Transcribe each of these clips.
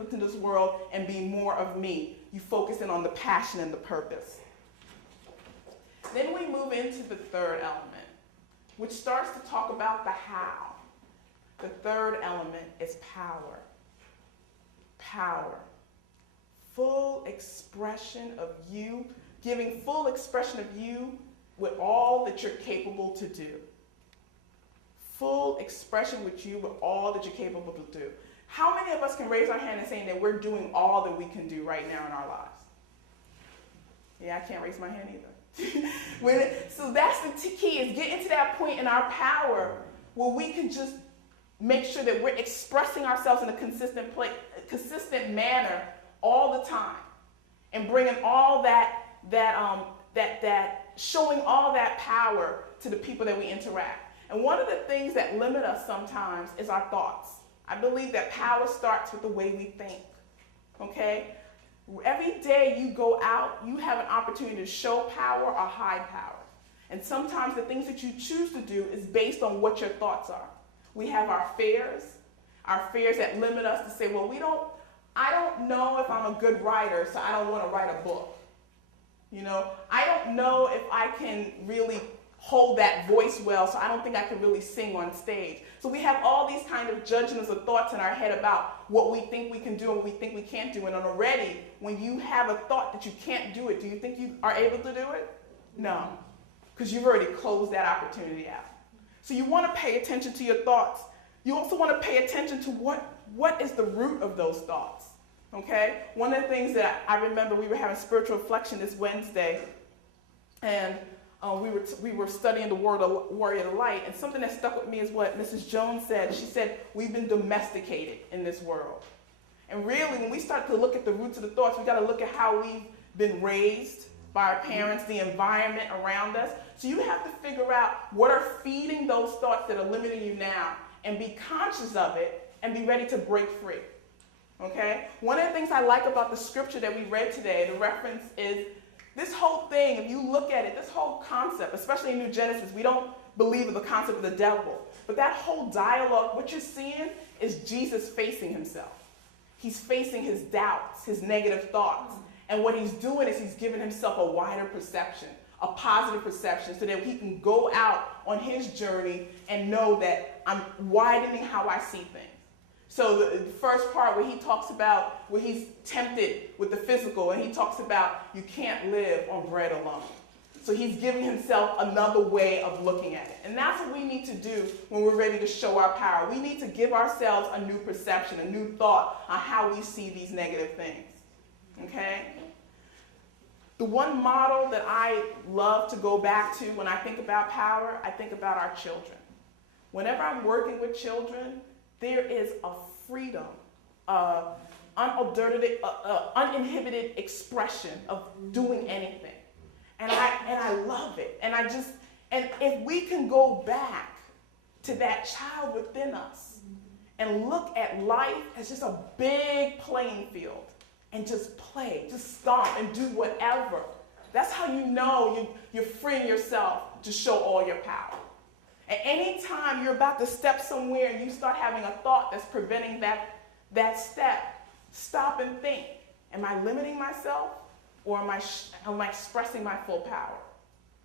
into this world and be more of me. You focus in on the passion and the purpose. Then we move into the third element, which starts to talk about the how. The third element is power. Power. Full expression of you, giving full expression of you with all that you're capable to do. Full expression with you with all that you're capable to do. How many of us can raise our hand and say that we're doing all that we can do right now in our lives? Yeah, I can't raise my hand either. So that's the key, is getting to that point in our power where we can just make sure that we're expressing ourselves in a consistent manner all the time, and bringing all that showing all that power to the people that we interact. And one of the things that limit us sometimes is our thoughts. I believe that power starts with the way we think. Okay? Every day you go out, you have an opportunity to show power or hide power. And sometimes the things that you choose to do is based on what your thoughts are. We have our fears that limit us to say, well, I don't know if I'm a good writer, so I don't want to write a book. You know, I don't know if I can really hold that voice well, so I don't think I can really sing on stage. So we have all these kind of judgments or thoughts in our head about what we think we can do and what we think we can't do. And already, when you have a thought that you can't do it, do you think you are able to do it? No, because you've already closed that opportunity out. So you want to pay attention to your thoughts. You also want to pay attention to what is the root of those thoughts. Okay? One of the things that I remember, we were having spiritual reflection this Wednesday, and we were studying the word Warrior of the Light, and something that stuck with me is what Mrs. Jones said. She said, we've been domesticated in this world. And really, when we start to look at the roots of the thoughts, we got to look at how we've been raised by our parents, the environment around us. So you have to figure out what are feeding those thoughts that are limiting you now, and be conscious of it and be ready to break free. Okay? One of the things I like about the scripture that we read today, the reference is this whole thing, if you look at it, this whole concept, especially in New Genesis, we don't believe in the concept of the devil. But that whole dialogue, what you're seeing is Jesus facing himself. He's facing his doubts, his negative thoughts. And what he's doing is he's giving himself a wider perception, a positive perception, so that he can go out on his journey and know that I'm widening how I see things. So the first part where he talks about, where he's tempted with the physical, and he talks about you can't live on bread alone. So he's giving himself another way of looking at it. And that's what we need to do when we're ready to show our power. We need to give ourselves a new perception, a new thought on how we see these negative things. Okay? The one model that I love to go back to when I think about power, I think about our children. Whenever I'm working with children, there is a freedom, uninhibited expression of doing anything. And I love it. And if we can go back to that child within us and look at life as just a big playing field and just play, just stomp and do whatever, that's how you know you're freeing yourself to show all your power. At any time you're about to step somewhere and you start having a thought that's preventing that step, stop and think, am I limiting myself, or am I expressing my full power?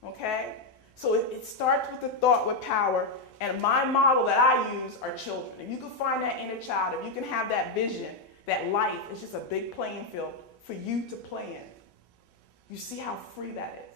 Okay? So it starts with the thought with power, and my model that I use are children. If you can find that inner child, if you can have that vision that life is just a big playing field for you to play in, you see how free that is.